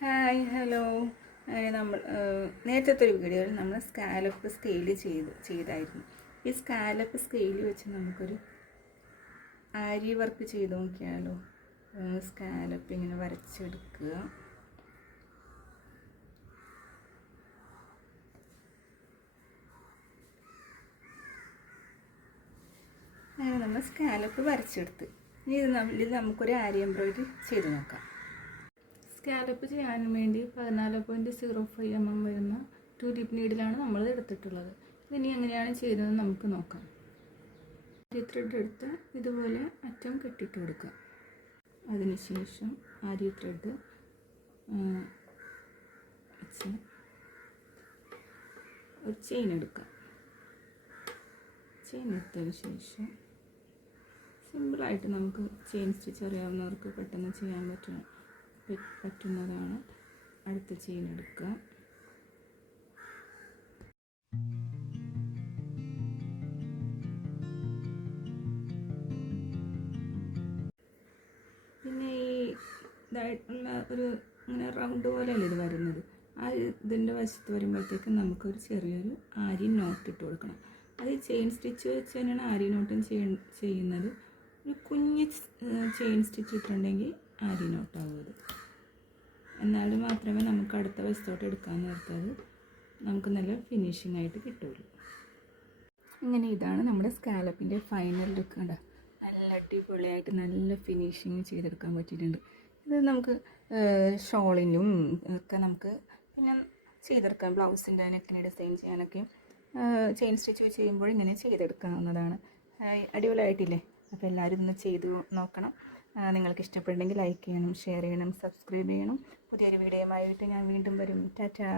Hi hello. നമ്മൾ നേരത്തെ ഒരു വീഡിയോയിൽ നമ്മൾ സ്കാലപ്പ് സ്കെയിൽ ചെയ്തായിരുന്നു. ഈ സ്കാലപ്പ് സ്കെയിൽ വെച്ച് നമുക്കൊരു ആരി വർക്ക് ചെയ്ത് നോക്കിയാലോ. സ്കാലപ്പ് ഇങ്ങനെ വരച്ചെടുക്കുക. അങ്ങനെ നമ്മൾ സ്കാലപ്പ് വരച്ചെടുത്ത് ഇത് നമുക്കൊരു ആരി എംബ്രോയിഡറി ചെയ്ത് നോക്കാം. സ്കാലപ്പ് ചെയ്യാൻ വേണ്ടി 14.05 mm വരുന്ന 2 ടിപ്പ് നീഡിലാണ് നമ്മൾ എടുത്തിട്ടുള്ളത്. ഇതിനി എങ്ങനെയാണ് ചെയ്തതെന്ന് നമുക്ക് നോക്കാം. ആരി ത്രെഡ് എടുത്ത് ഇതുപോലെ അറ്റം കെട്ടിയിട്ട് കൊടുക്കുക. അതിനുശേഷം ആരി ത്രെഡ് വെച്ച് ഒരു ചെയിൻ എടുക്കുക. ചെയിൻ എടുത്തതിന് ശേഷം സിമ്പിളായിട്ട് നമുക്ക് ചെയിൻ സ്റ്റിച്ച് അറിയാവുന്നവർക്ക് പെട്ടെന്ന് ചെയ്യാൻ പറ്റുന്നതാണ്. അടുത്ത ചെയിൻ എടുക്കുക. പിന്നെ ഇതായിട്ടുള്ള ഒരു ഇങ്ങനെ റൗണ്ട് പോലെയല്ല ഇത് വരുന്നത്. ഇതിൻ്റെ വശത്ത് വരുമ്പോഴത്തേക്കും നമുക്കൊരു ചെറിയൊരു ആരി നോട്ട് ഇട്ട് കൊടുക്കണം. അത് ചെയിൻ സ്റ്റിച്ച് വെച്ച് തന്നെയാണ് ആരി നോട്ടും ചെയ്യുന്നത്. ഒരു കുഞ്ഞ് ചെയിൻ സ്റ്റിച്ച് ഇട്ടിട്ടുണ്ടെങ്കിൽ ആരി നോട്ടാവുന്നത്. എന്നാൽ മാത്രമേ നമുക്ക് അടുത്ത വശത്തോട്ട് എടുക്കാൻ നേരത്തത് നമുക്ക് നല്ല ഫിനിഷിംഗ് ആയിട്ട് കിട്ടുള്ളൂ. ഇങ്ങനെ ഇതാണ് നമ്മുടെ സ്കാലപ്പിൻ്റെ ഫൈനൽ ലുക്ക്. കണ്ട നല്ല അടിപൊളിയായിട്ട് നല്ല ഫിനിഷിങ് ചെയ്തെടുക്കാൻ പറ്റിയിട്ടുണ്ട്. ഇത് നമുക്ക് ഷോളിനും ഒക്കെ നമുക്ക് പിന്നെ ചെയ്തെടുക്കാം. ബ്ലൗസിൻ്റെ നെക്കിന് ഡിസൈൻ ചെയ്യാനൊക്കെയും ചെയിൻ സ്റ്റിച്ച് ചെയ്യുമ്പോൾ ഇങ്ങനെ ചെയ്തെടുക്കാവുന്നതാണ്. അടിപൊളിയായിട്ടില്ലേ? അപ്പോൾ എല്ലാവരും ഇതൊന്ന് ചെയ്ത് നോക്കണം. നിങ്ങൾക്ക് ഇഷ്ടപ്പെടുന്നെങ്കിൽ ലൈക്ക് ചെയ്യണം, ഷെയർ ചെയ്യണം, സബ്സ്ക്രൈബ് ചെയ്യണം. പുതിയൊരു വീഡിയോയുമായിട്ട് ഞാൻ വീണ്ടും വരും. ടാറ്റാ.